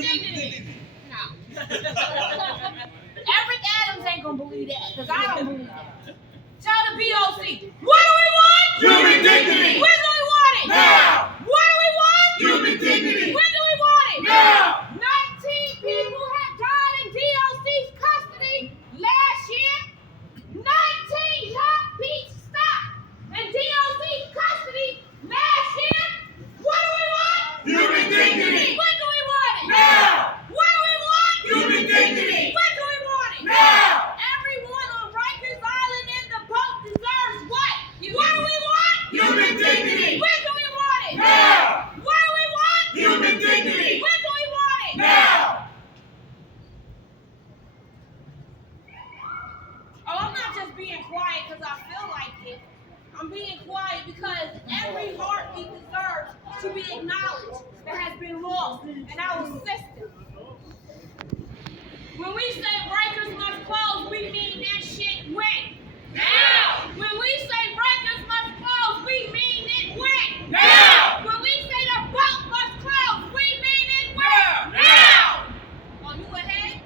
dignity. No. Eric Adams ain't gonna believe that, because I don't believe that. Tell the BOC, what do we want? Human dignity. When do we want it? Now. What do we want? Human dignity. When do we want it? Now. 19 people have died in DOC's custody last year. 19 young beats stopped in DOC's custody last year. What do we want? Human dignity. When do we want it? Now. What do we want? Human dignity. When do we want it? Now. Everyone on Rikers Island in the boat deserves what? What do we want? Human dignity. When do we want it? Now. What do we want? Human dignity. When do we want it? Now. Oh, I'm not just being quiet because I feel like it. I'm being quiet because every heartbeat deserves to be acknowledged that has been lost in our system. When we say Rikers must close, we mean that shit when? Now! When we say Rikers must close, we mean it when? Now! When we say the boat must close, we mean it when? Now! Oh, you ahead?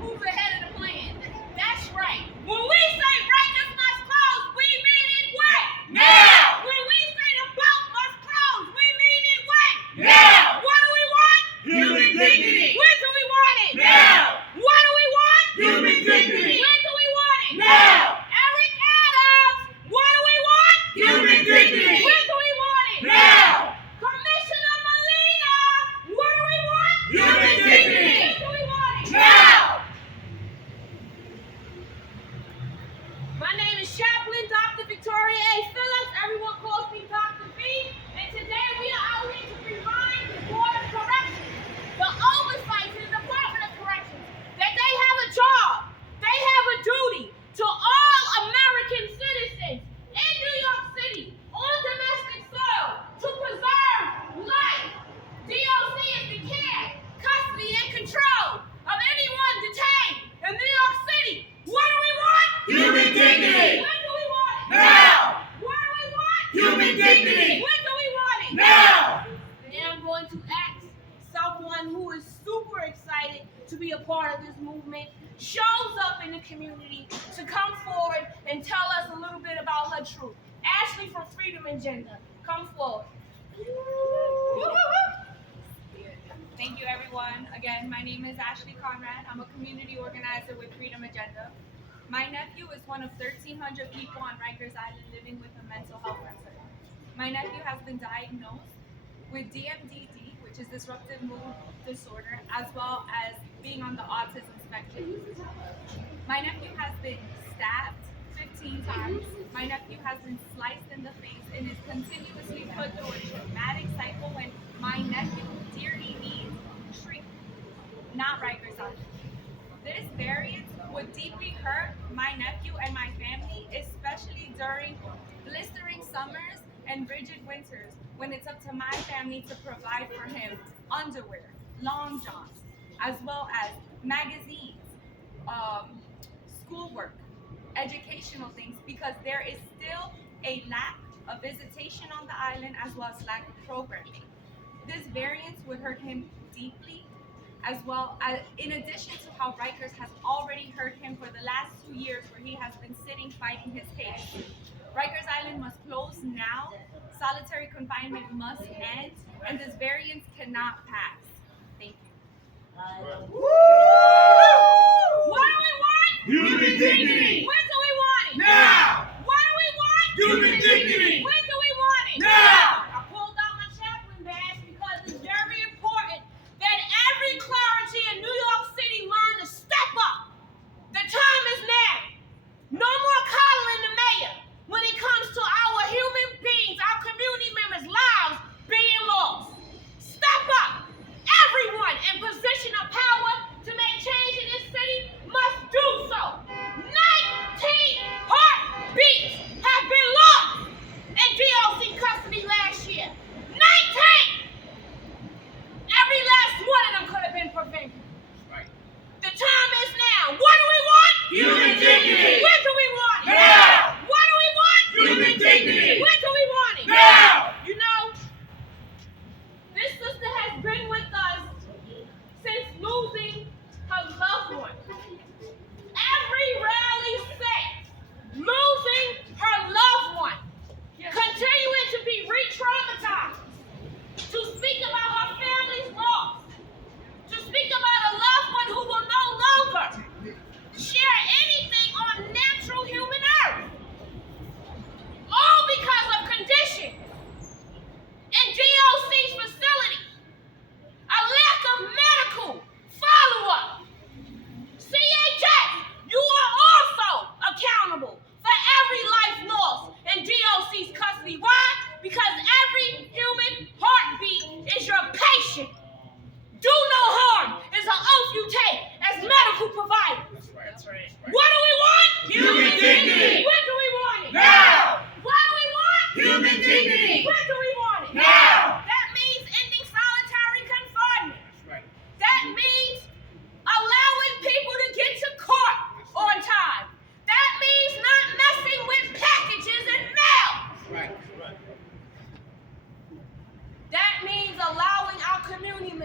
Who's ahead of the plan? That's right. When we say Rikers must close, we mean it when? Now! When we say the boat must close, we mean it when? Now! What do we want? Human dignity. When do we want it? Now! What do we want? Human dignity. When do we want it? Now! Eric Adams, what do we want? Human dignity. When do we want it? Now! Commissioner Molina, what do we want? Human dignity. When do we want it? Now! My name is Chaplain Dr. Victoria A. Phillips. Everyone calls me Dr. V. And today we are out here to remind the Board of Corrections, the oversight to the Department of Corrections, that they have a job, they have a duty to all American citizens in New York City on domestic soil to preserve life. DOC is the care, custody, and control of anyone detained in New York City. What do we want? Human dignity. When do we want it? Now! What do we want? Human dignity. When do we want it? Now! Now I'm going to ask someone who is super excited to be a part of this movement, shows up in the community, to come forward and tell us a little bit about her truth. Ashley from Freedom Agenda, come forward. Thank you, everyone. Again, my name is Ashley Conrad. I'm a community organizer with Freedom Agenda. My nephew is one of 1,300 people on Rikers Island living with a mental health concern. My nephew has been diagnosed with DMDD, which is disruptive mood disorder, as well as being on the autism spectrum. My nephew has been stabbed 15 times. My nephew has been sliced in the face and is continuously put through a traumatic cycle when my nephew dearly needs treatment, not Rikers Island. This variant would deeply hurt my nephew and my family, especially during blistering summers and rigid winters when it's up to my family to provide for him underwear, long johns, as well as magazines, schoolwork, educational things, because there is still a lack of visitation on the island as well as lack of programming. This variance would hurt him deeply, as well as in addition to how Rikers has already hurt him for the last 2 years where he has been sitting fighting his case. Rikers Island must close now, solitary confinement must end, and this variance cannot pass. Thank you. What do we want? Human dignity. When do we want it? Now! What do we want? Human dignity. When do we want it? Now! I pulled out my chaplain badge because it's very important that every clergy in New York City learn to step up. The time is now. No more coddling the mayor when it comes to our human beings, our community members' lives being lost. Step up. Everyone in position of power to make change in this city must do so. 19 heartbeats have been lost in DOC custody last year. 19! Every last one of them could have been prevented. Right. The time is now. What do we want? Human dignity. When do we want it? Now! What do we want? Human dignity. When do we want it? Now! You know, this sister has been with us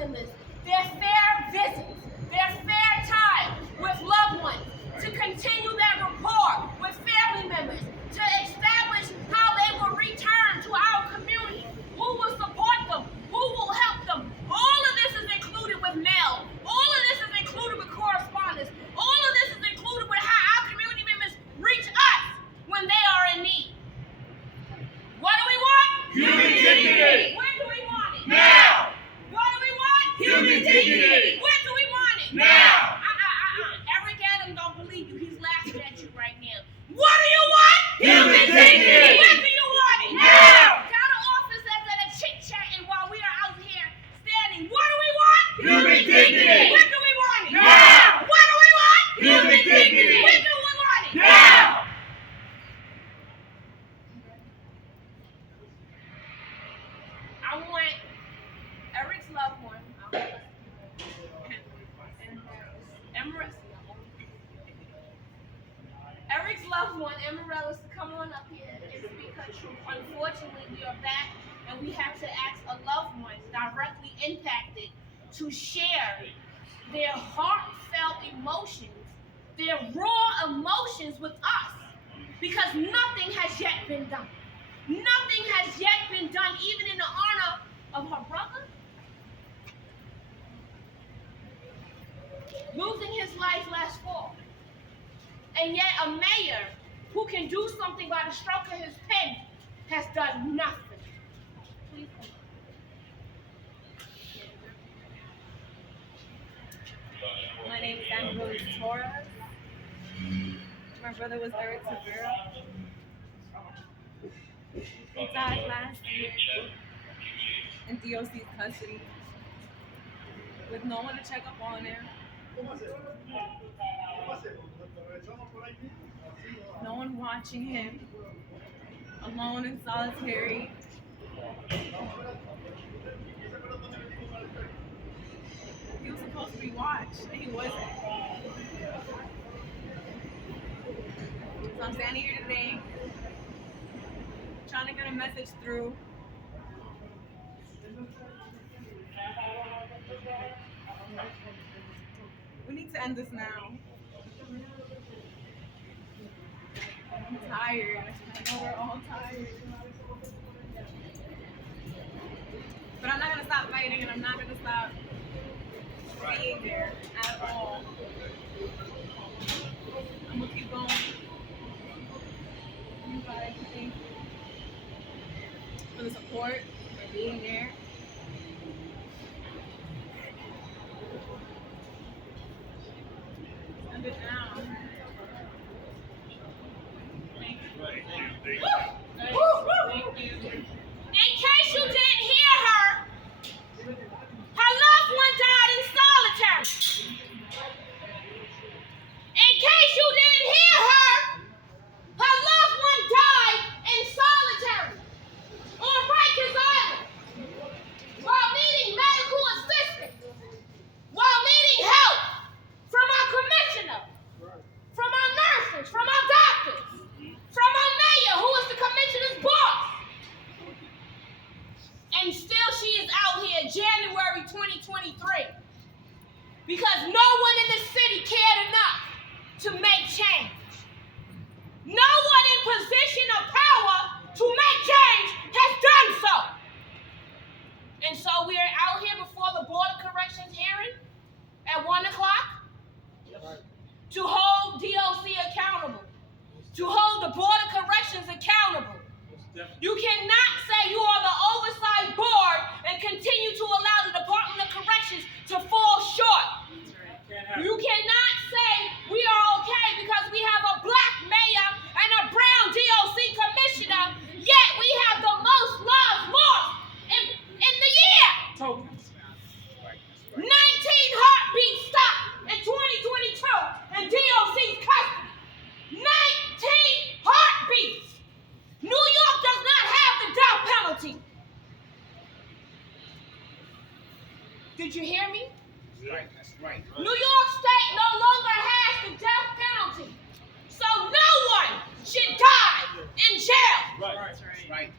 members their fair visits, their fair time with loved ones, to continue their rapport with family members, to establish how they will return to our community, who will support them, who will help them. All of this is included with mail. All of this is included with correspondence. All of this is included with how our community members reach us when they are in need. What do we want? Human dignity. When do we want it? Now. What do we want? Human dignity. When do we want it? Now. Eric Adams don't believe you. He's laughing at you right now. What do you want? Human dignity. When do you want it? Now. Got an officer that are chit-chatting while we are out here standing. What do we want? Human dignity. When do we want it? Now. What do we want? Human dignity. When do we want it? Now. I want Eric's loved one, Eric's loved one, Amaryllis, to come on up here and speak her truth. Unfortunately, we are back and we have to ask a loved one directly impacted to share their heartfelt emotions, their raw emotions with us, because nothing has yet been done. Nothing has yet been done, even in the honor of her brother losing his life last fall. And yet a mayor who can do something by the stroke of his pen has done nothing. Please come. My name is Amaryllis Torres. My brother was Eric Tavera. He died last year in DOC's custody with no one to check up on him. No one watching him, alone and solitary. He was supposed to be watched, and he wasn't. So I'm standing here today, trying to get a message through. We need to end this now. I'm tired. I know we're all tired. But I'm not going to stop fighting, and I'm not going to stop being there at all. I'm going to keep going. You guys, thank you for the support, for being there. End it now. Thank you. Thank you. In case you didn't hear her, her loved one died in solitary. In case you didn't hear her, her loved one died in solitary on Rikers Island while needing medical assistance, while needing help from our commissioner, from our nurses, from our doctors, from our mayor, who is the commissioner's boss. And still she is out here January 2023 because no one in the city cared enough to make change. No one in position of power to make change has done so. And so we are out here before the Board of Corrections hearing at 1 o'clock to hold DOC accountable, to hold the Board of Corrections accountable. You cannot say you are the oversight board and continue to allow the Department of Corrections to fall short. You cannot say we are okay because we have a black mayor and a brown DOC commissioner, yet we have the most lives lost in the year. 19 heartbeats stopped in 2022 in DOC's custody. 19 heartbeats. New York does not have the death penalty. Did you hear me? That's right. New York State no longer has the death penalty. So no one should die in jail. Right.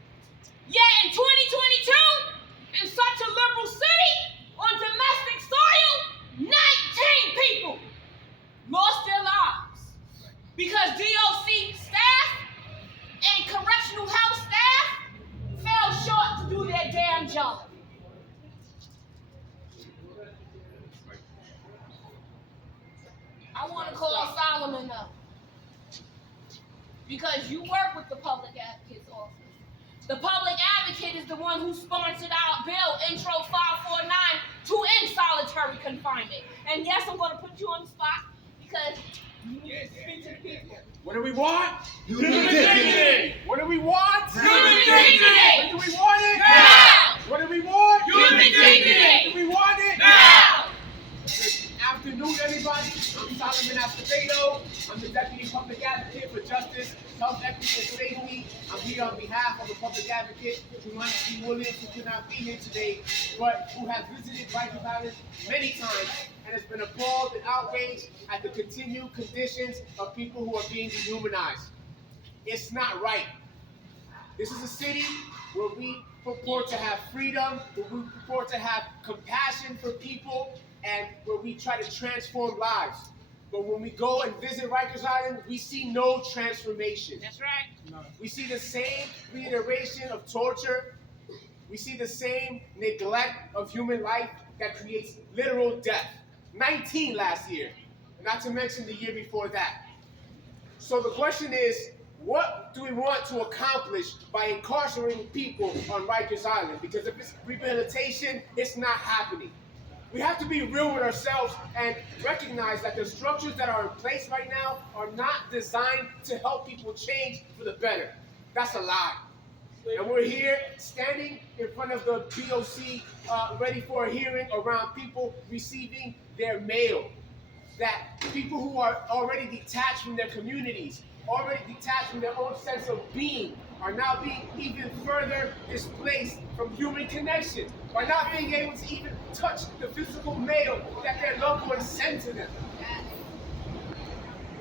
Yet in 2022, in such a liberal city, on demand want to know. Because you work with the public advocate's office. The public advocate is the one who sponsored our bill, Intro 549, to end solitary confinement. And yes, I'm going to put you on the spot because you need to speak to the people. What do we want? Human dignity. What do we want? Human dignity. When do we want it? Now. What do we want? Human dignity. Do we want it? Now. Good afternoon, everybody. I'm Solomon Acevedo. I'm the Deputy Public Advocate for Justice, Health, Equity, and Safety. I'm here on behalf of the Public Advocate, Jumanis B. Williams, who could not be here today, but who has visited Rikers Island many times and has been appalled and outraged at the continued conditions of people who are being dehumanized. It's not right. This is a city where we purport to have freedom, where we purport to have compassion for people, and where we try to transform lives. But when we go and visit Rikers Island, we see no transformation. That's right. We see the same reiteration of torture. We see the same neglect of human life that creates literal death. 19 last year, not to mention the year before that. So the question is, what do we want to accomplish by incarcerating people on Rikers Island? Because if it's rehabilitation, it's not happening. We have to be real with ourselves and recognize that the structures that are in place right now are not designed to help people change for the better. That's a lie. And we're here standing in front of the BOC ready for a hearing around people receiving their mail. That people who are already detached from their communities, already detached from their own sense of being, are now being even further displaced from human connection by not being able to even touch the physical mail that their loved ones send to them.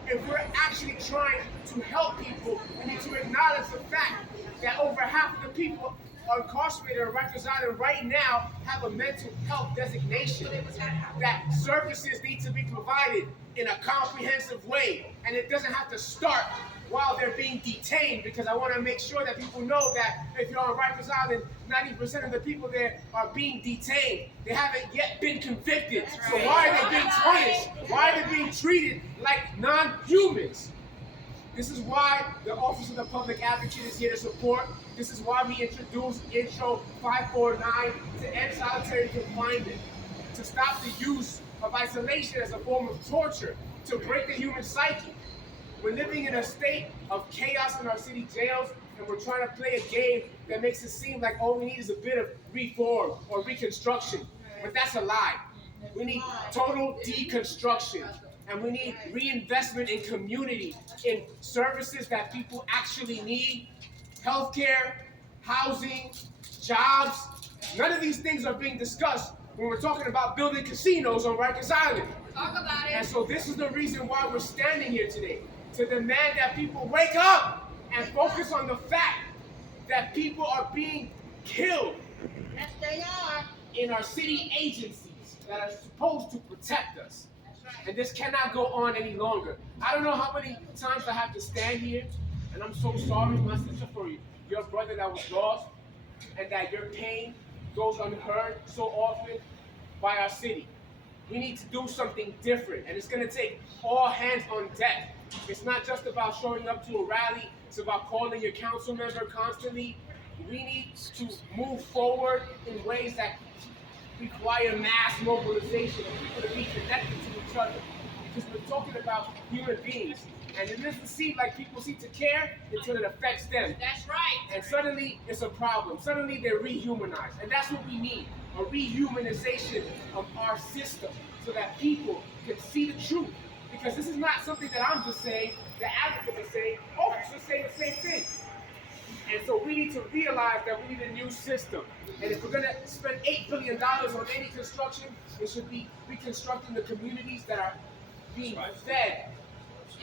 If we're actually trying to help people, we need to acknowledge the fact that over half of the people incarcerated on Rikers Island right now have a mental health designation. That services need to be provided in a comprehensive way, and it doesn't have to start while they're being detained, because I want to make sure that people know that if you're on Rikers Island, 90% of the people there are being detained. They haven't yet been convicted. So why are they being punished? Why are they being treated like non-humans? This is why the Office of the Public Advocate is here to support. This is why we introduced Intro 549 to end solitary confinement, to stop the use of isolation as a form of torture, to break the human psyche. We're living in a state of chaos in our city jails, and we're trying to play a game that makes it seem like all we need is a bit of reform or reconstruction. But that's a lie. We need total deconstruction, and we need reinvestment in community, in services that people actually need, healthcare, housing, jobs. None of these things are being discussed when we're talking about building casinos on Rikers Island. Talk about it. And so this is the reason why we're standing here today, to demand that people wake up and focus on the fact that people are being killed. Yes, they are. In our city agencies that are supposed to protect us. That's right. And this cannot go on any longer. I don't know how many times I have to stand here, and I'm so sorry, my sister, for your brother that was lost, and that your pain goes unheard so often by our city. We need to do something different, and it's going to take all hands on deck. It's not just about showing up to a rally, it's about calling your council member constantly. We need to move forward in ways that require mass mobilization of people to be connected to each other. Because we're talking about human beings, and it doesn't seem like people seem to care until it affects them. That's right. And suddenly it's a problem. Suddenly they're rehumanized. And that's what we need, a rehumanization of our system so that people can see the truth. Because this is not something that I'm just saying, the advocates are saying, officers say the same thing. And so we need to realize that we need a new system. And if we're going to spend $8 billion on any construction, it should be reconstructing the communities that are being fed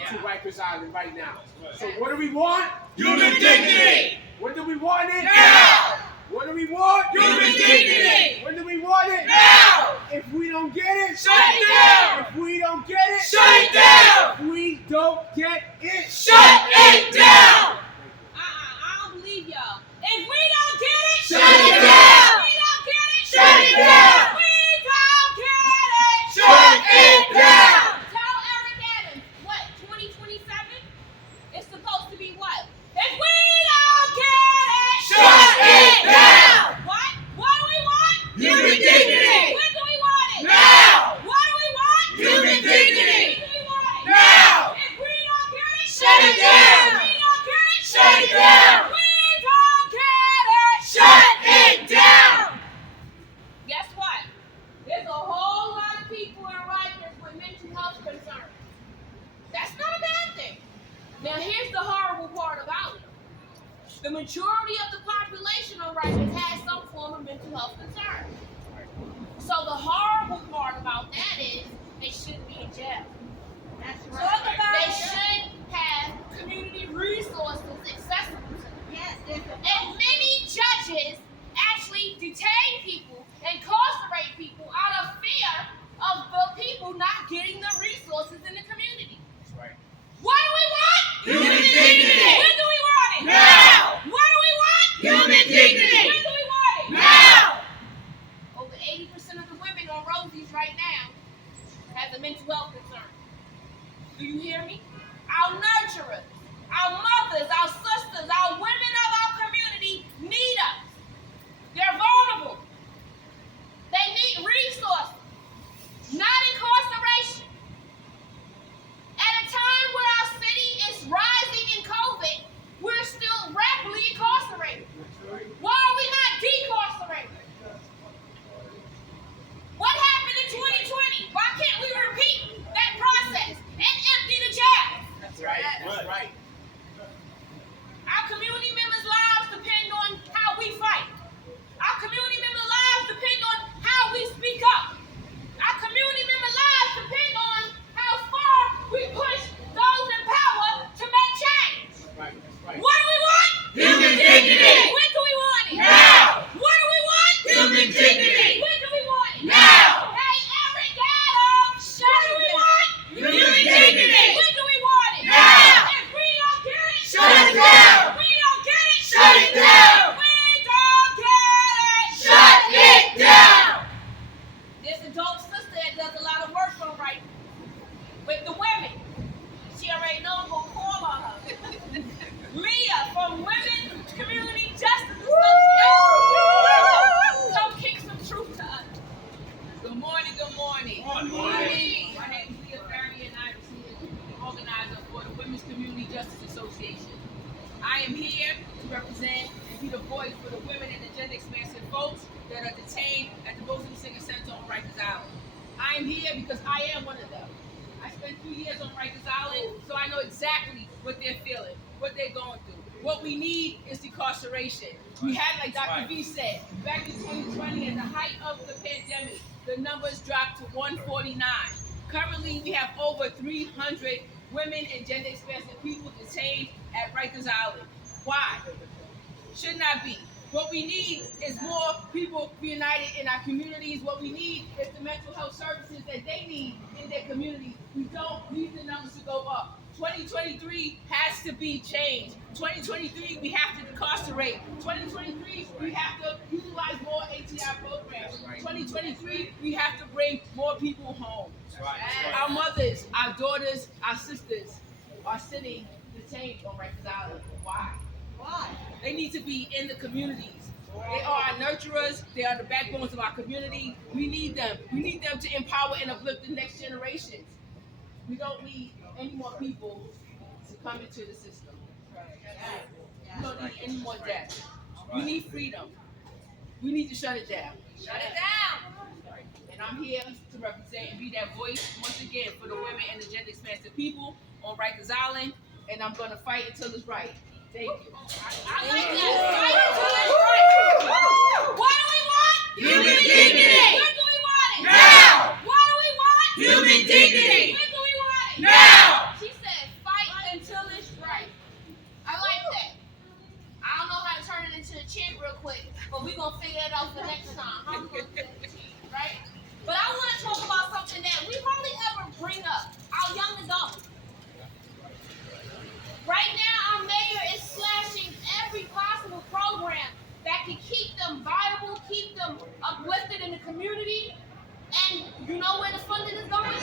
to Rikers Island right now. So what do we want? Human dignity. When do we want it? Now. What do we want? Human dignity. When do we want it? Now. If we don't get it, Shut it down. If we don't get it, Shut it down. If we don't get it, Shut it down. I don't believe y'all. If we don't get it, Shut it down. If we don't get it, Shut it down. We don't get it. Shut it down. Tell Eric Adams, what, 25 The majority of the population on Rikers has some form of mental health concern. So the horrible part about that is they shouldn't be in jail. That's Talk right. about they should have community resources accessible to them. Yes, there's a And many judges actually detain people, incarcerate people out of fear of the people not getting the resources in the community. That's right. What do we want? Human dignity. When do we want it? Now. What do we want? Human dignity. When do we want it? Now. Over 80% of the women on Rosie's right now has a mental health concern. Do you hear me? Our nurturers, our mothers, our sisters, our women of our community need us. They're vulnerable. They need resources, not incarceration. At a time when our city is rising in COVID, we're still rapidly incarcerated. Why are we not decarcerated? What happened in 2020? Why can't we repeat that process and empty the jail? That's right. That's right. Our community members' lives depend on how we fight. Our community members' lives depend on how we speak up. Our community members' lives depend on how far we push those in power to make change. That's right. That's right. What do we want? Human dignity. When do we want it? Now. What do we want? Human dignity. When do we want it? Now. Hey, Eric Adams, what do we want? Human dignity. When do we want it? Now. If we don't get it, Shut it down. We don't get it. Shut it down. We don't get it. Shut it down. There's a dope sister that does a lot of work on right with the women. She already know I'm gonna call on her. Leah from Women Community Justice Association. Come kick some truth to us. Good morning, good morning. Good morning. My name is Leah Ferry and I'm the organizer for the Women's Community Justice Association. I am here to represent and be the voice for the women and the gender expansive folks that are detained at the Bozeman Singer Center on Rikers Island. I am here because I am one of them. I spent 2 years on Rikers Island, so I know exactly what they're feeling, what they're going through. What we need is decarceration. We had, like Dr. V said, back in 2020, at the height of the pandemic, the numbers dropped to 149. Currently, we have over 300 women and gender expansive people detained at Rikers Island. Why? Should not be. What we need is more people reunited in our communities. What we need is the mental health services that they need in their communities. We don't need the numbers to go up. 2023 has to be changed. 2023, we have to decarcerate. 2023, we have to utilize more ATI programs. 2023, we have to bring more people home. That's right. That's right. Our mothers, our daughters, our sisters are sitting detained on Rikers Island. Why? Why? They need to be in the communities. They are our nurturers. They are the backbones of our community. We need them. We need them to empower and uplift the next generations. We don't need any more people to come into the system. We don't need any more death. We need freedom. We need to shut it down. Shut it down. And I'm here to represent and be that voice once again for the women and the gender expansive people on Rikers Island. And I'm going to fight until it's right. Thank you. I like that. Fight until it's right. What do we want? Human dignity. When do we want it? Now. What do we want? Human dignity. When do we want it? Now. She said, fight until it's right. I like that. I don't know how to turn it into a chant real quick, but we're going to figure it out for next time. Huh? Right? But I want to talk about something that we hardly ever bring up, our young adults. Right now, our mayor is slashing every possible program that can keep them viable, keep them uplifted in the community. And you know where the funding is going?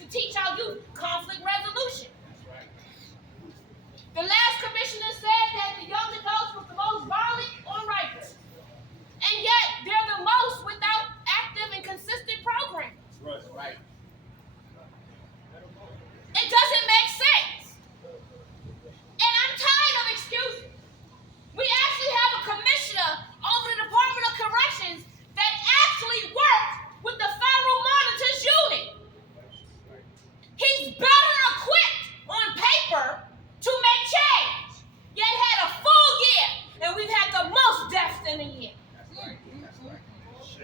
to teach our youth conflict resolution. The last commissioner said that the young adults was the most violent on Rikers. And yet, they're the most without active and consistent programs. Right. It doesn't make sense. And I'm tired of excuses. We actually have a commissioner over the Department of Corrections that actually works with the Federal Monitors Unit. He's better equipped on paper to make change, yet had a full year, and we've had the most deaths in a year.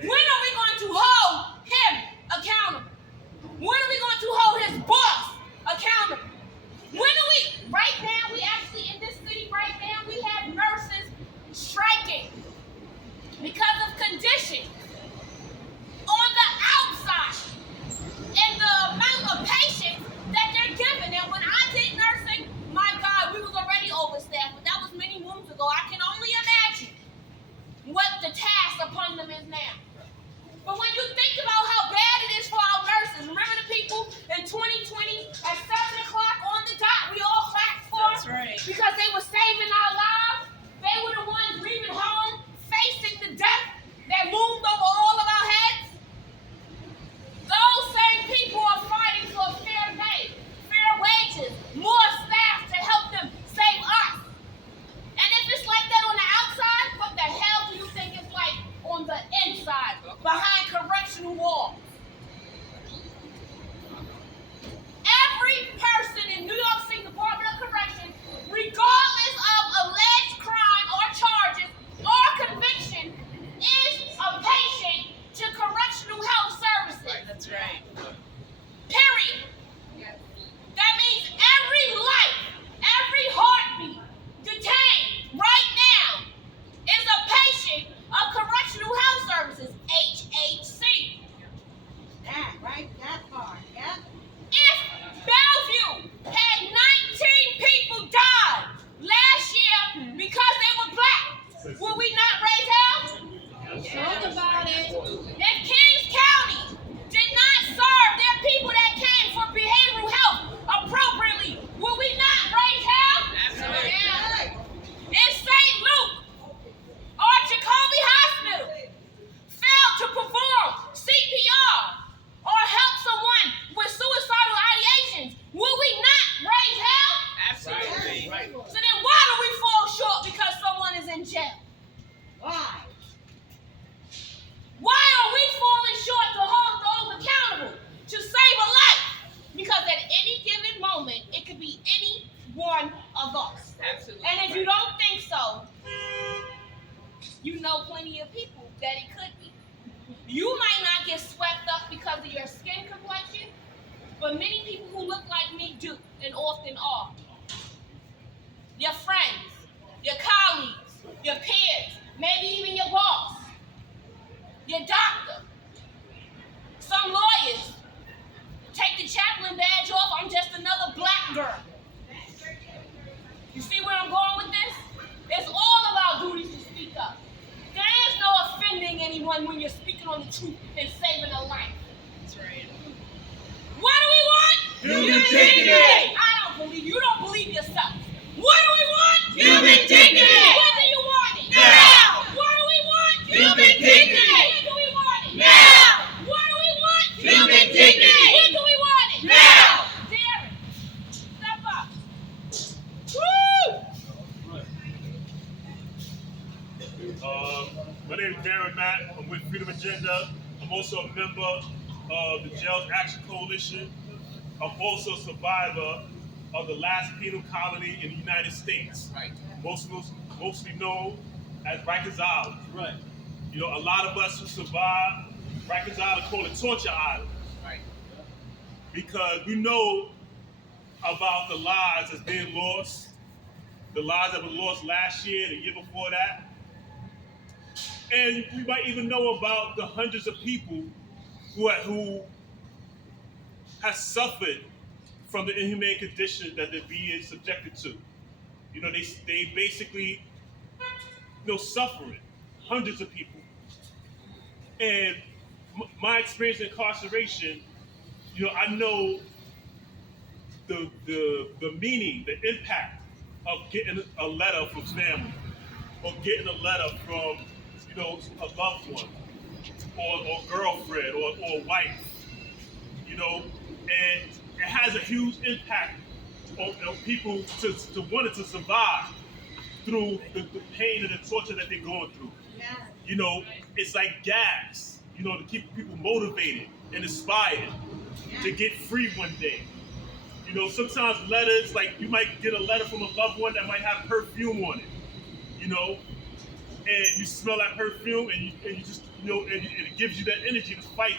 When are we going to hold him accountable? When are we going to hold his boss accountable? When are we, right now, we actually in this city right now, we have nurses striking because of conditions on the outside and the amount of patients that they're given. And when I did nursing, my God, we was already overstaffed, but that was many moons ago. I can only imagine what the task upon them is now. But when you think about how bad it is for our nurses, remember the people in 2020 at 7 o'clock on the dot, we all clapped for? That's right. Because they were saving our lives. They were the ones leaving home, facing the death that loomed over all of our heads. Those same people are fighting for fair pay, fair wages, more staff to help them save us. And if it's like that on the outside, what the hell do you think it's like on the inside, behind correctional walls? Every person in New York City Department of Corrections, regardless of alleged crime or charges or conviction, is a patient to correctional health services. That's right. Period. That means every life, every heartbeat detained right now is a patient of Correctional Health Services, HHC. That part, yeah. If Bellevue had 19 people die last year because they were black, will we not raise hell? Talk about it. If Kings County did not serve their people that came for behavioral health appropriately, will we not raise hell? Absolutely. If St. Luke or Jacoby Hospital failed to perform CPR or help someone with suicidal ideations, will we not raise hell? Absolutely. Right. So then why do we fall short because someone is in jail? Why? Why are we falling short to hold those accountable to save a life? Because at any given moment, it could be any one of us. Absolutely. And if you don't think so, you know plenty of people that it could be. You might not get swept up because of your skin complexion, but many people who look like me do, and often are. Your friends, your colleagues, your peers, maybe even your boss, your doctor. Some lawyers take the chaplain badge off. I'm just another black girl. You see where I'm going with this? It's all of our duties to speak up. There is no offending anyone when you're speaking on the truth and saving a life. That's right. What do we want? Human dignity. I don't believe you. Don't believe yourself. What do we want? Human dignity. When do you want it? Now. What do we want? Human dignity. When do we want it? Now. What do we want? Human dignity. When do we want it? Now. Darren, step up. Woo! My name is Darren Matt. I'm with Freedom Agenda. I'm also a member of the Jails Action Coalition. I'm also a survivor of the last penal colony in the United States. Right. Mostly known as Rikers Island. Right. You know, a lot of us who survived Rikers Island call it Torture Island. Right. Because we know about the lives that's being lost, the lives that were lost last year, the year before that. And we might even know about the hundreds of people who have suffered from the inhumane conditions that they're being subjected to. You know, they basically, suffering, hundreds of people. And my experience in incarceration, I know the meaning, the impact of getting a letter from family, or getting a letter from, a loved one, or girlfriend, or wife, and it has a huge impact on people to wanting to survive through the pain and the torture that they're going through. It's like gas, to keep people motivated and inspired to get free one day. Sometimes letters, like you might get a letter from a loved one that might have perfume on it, and you smell that perfume, and you just, and it gives you that energy to fight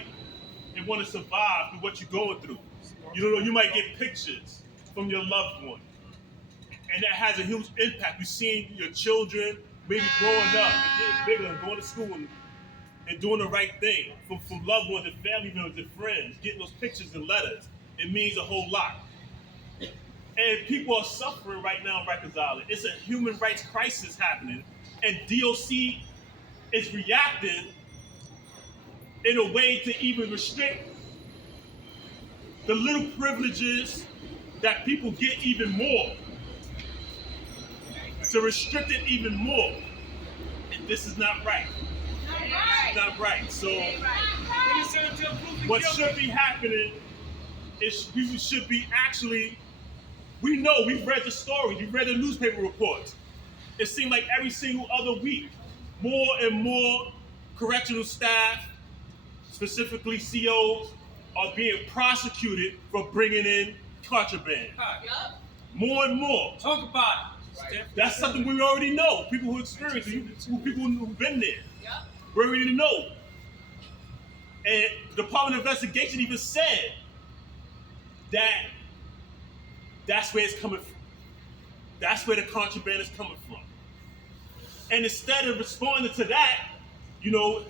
and want to survive through what you're going through. You might get pictures from your loved one, and that has a huge impact. You've seen your children maybe growing up and getting bigger and going to school and doing the right thing from loved ones and family members and friends, getting those pictures and letters. It means a whole lot. And people are suffering right now in Rikers Island. It's a human rights crisis happening, and DOC is reacting in a way to even restrict the little privileges that people get even more, to restrict it even more. And this is not right. It's not right. So what should be happening is people should be actually, we know, we've read the stories, we've read the newspaper reports. It seemed like every single other week, more and more correctional staff, specifically COs, are being prosecuted for bringing in contraband. More and more. Talk about it. That's something we already know. People who experience it, people who've been there. We already know. And the Department of Investigation even said that that's where it's coming from. That's where the contraband is coming from. And instead of responding to that,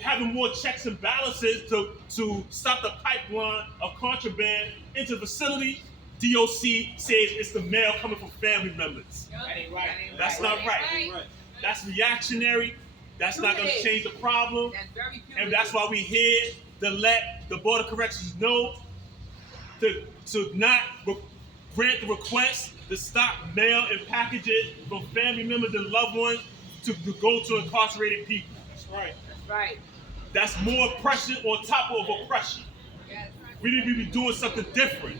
having more checks and balances to stop the pipeline of contraband into the facility, DOC says it's the mail coming from family members. That ain't right. That's not right. That's reactionary. That's not going to change the problem. And that's why we're here to let the Board of Corrections know to not grant the request to stop mail and packages from family members and loved ones to go to incarcerated people. That's right. Right. That's more oppression on top of oppression. We need to be doing something different.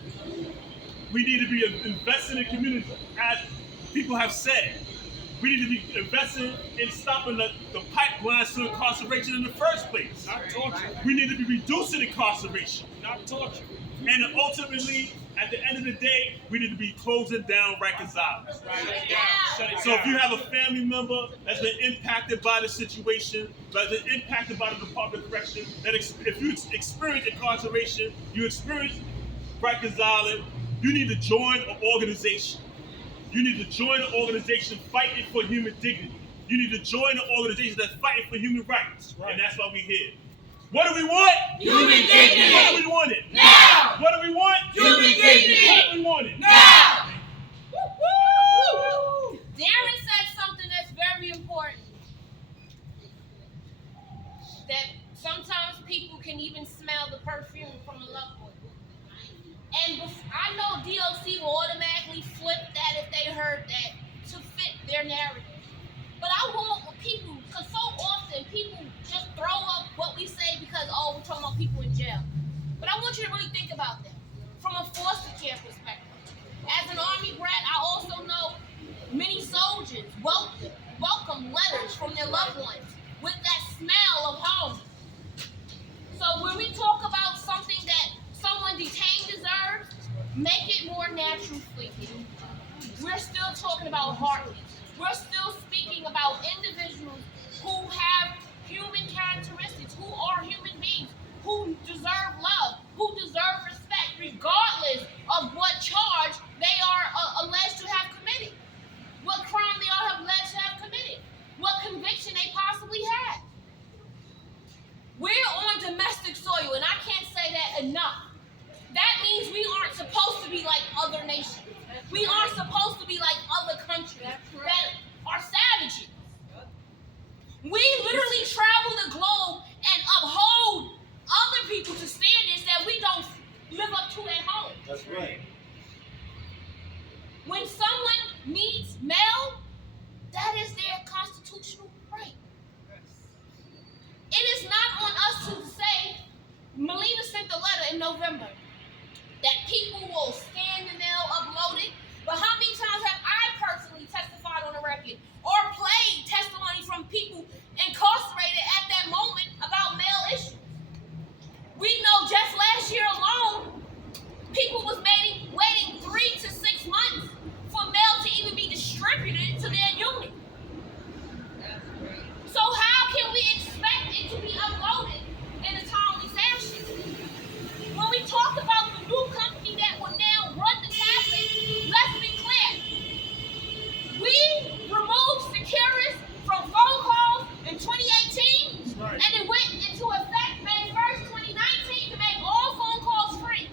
We need to be investing in communities, as people have said. We need to be investing in stopping the pipelines to incarceration in the first place. Not torture. We need to be reducing incarceration. Not torture. And ultimately, at the end of the day, we need to be closing down Rikers Island. Shut it So if down. you have a family member that's been impacted by the situation, that's been impacted by the Department of Corrections, that if you experience incarceration, you experience Rikers Island, you need to join an organization. You need to join an organization fighting for human dignity. You need to join an organization that's fighting for human rights. Right. And that's why we're here. What do we want? Human dignity. What do we want it? Now. What do we want? Human dignity. What do we want it? Now. Darren said something that's very important. That sometimes people can even smell the perfume from a loved one. And I know DOC will automatically flip that if they heard that to fit their narrative. But I want people, because so often people just throw up what we say because, we're talking about people in jail. But I want you to really think about that from a foster care perspective. As an Army brat, I also know many soldiers welcome letters from their loved ones with that smell of home. So when we talk about something that someone detained deserves, make it more natural speaking. We're still talking about heartbeats. We're still speaking about individuals who have human characteristics, who are human beings, who deserve love, who deserve respect, regardless of what charge they are alleged to have committed, what crime they are alleged to have committed, what conviction they possibly had. We're on domestic soil, and I can't say that enough. That means we aren't supposed to be like other nations. We aren't supposed to be like other countries that are savages. We literally travel the globe and uphold other people to standards that we don't live up to to at home. That's right. When someone needs mail, that is their constitutional right. It is not on us to say, Melina sent the letter in November, that people will scan the mail, upload it. But how many times have I personally testified on the record or played testimony from people incarcerated at that moment about mail issues? We know just last year alone, people was waiting 3 to 6 months for mail to even be distributed to their unit. So how can we expect it to be uploaded in a timely fashion? When we talk about the new company that will now run the tablet, let's be clear. We removed Securus from phone calls in 2018, Right. and it went into effect May 1st, 2019 to make all phone calls free.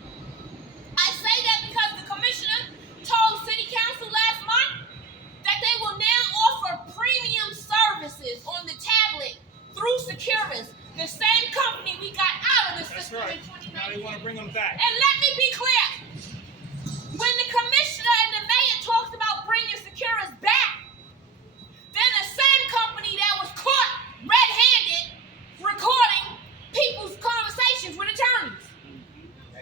I say that because the commissioner told City Council last month that they will now offer premium services on the tablet through Securus, the same company we got out of the That's system right. in 2019. Now they want to bring them back. And let me be clear. When the commissioner and the mayor talks about bringing Securus back, then the same company that was caught red-handed recording people's conversations with attorneys.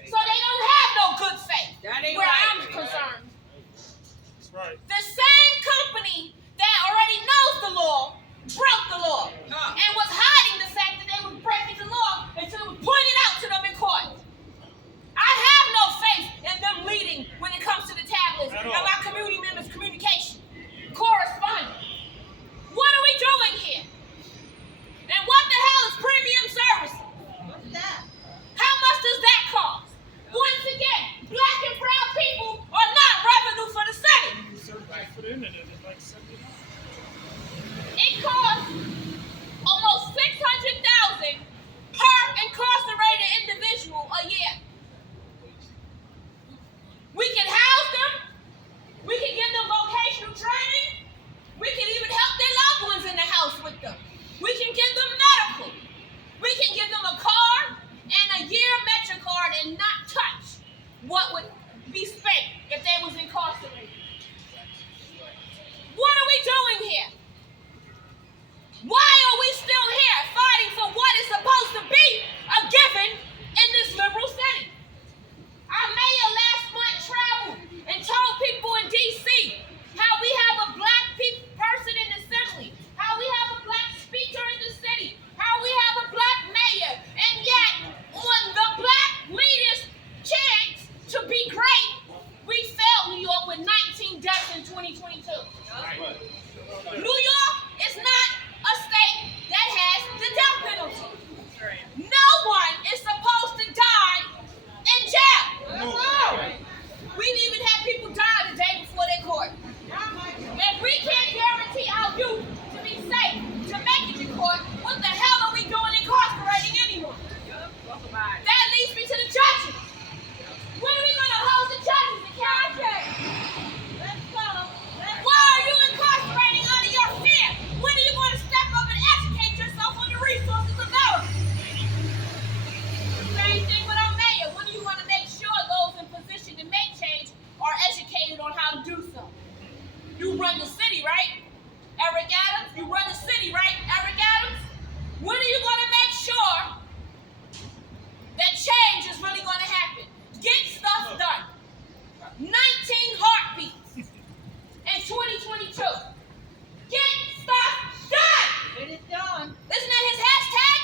So they don't have no good faith, That ain't where right. I'm concerned. That's right. The same company that already knows the law broke the law and was hiding the fact that they were breaking the law until it was pointed out to them in court. I have no faith in them leading when it comes to the tablets At and all. my community members' communication, correspondence. What are we doing here? And what the hell is premium service? What's that? How much does that cost? Once again, black and brown people are not revenue for the city. You certified for the internet is like $70. It costs almost $600,000 per incarcerated individual a year. We can house them. We can give them vocational training. We can even help their loved ones in the house with them. We can give them medical. We can give them a car and a year MetroCard and not touch what would be spent if they was incarcerated. What are we doing here? Why are we still here fighting for what is supposed to be a given in this liberal city? Our mayor last month traveled and told people in D.C. how we have a black person in the assembly, how we have a black speaker in the city, how we have a black mayor, and yet on the black leaders' chance to be great, we failed New York with 19 deaths in 2022. New York is not a state that has the death penalty. No one is supposed to die in jail. We even had people die the day before their court. If we can't guarantee our youth to be safe to make it to court, what the hell are we doing incarcerating anyone? That leads me to the judges. When are we going to hold the judges accountable? Let's go. Why are you incarcerating under your fear? When are you going to step up and educate yourself on the resources available? Same thing with our mayor. When are you going to make sure those in position to make change are educated on how to do so? You run the city, right? Eric Adams, you run the city, right? Eric Adams? When are you going to make sure that change is really going to happen? Get stuff done. 19 heartbeats in 2022. Get stuff done. Get it done. Isn't that his hashtag?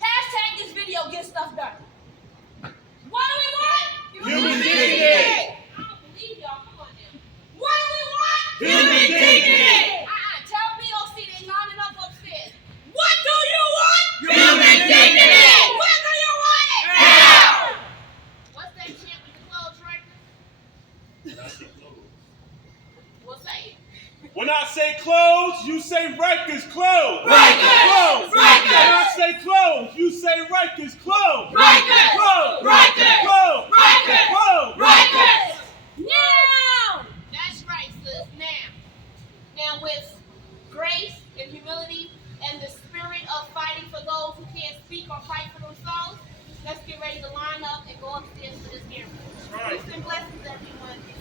Hashtag this video, get stuff done. What do we want? Human dignity. I don't believe y'all. Come on now. What do we want? Human dignity. Tell BOC they're lining up upstairs. What do you want? Human dignity. When do you want it? Now. What's that chant with the clothes, right? We'll say it. When I say close, you say Rikers close. Rikers! Close. Rikers! When I say close, you say Rikers close. Rikers! Close. Rikers! Close. Rikers! Close. Rikers! Now! That's right, sis. Now with grace and humility and the spirit of fighting for those who can't speak or fight for themselves, let's get ready to line up and go upstairs for this hearing. Right. Peace and blessings, everyone.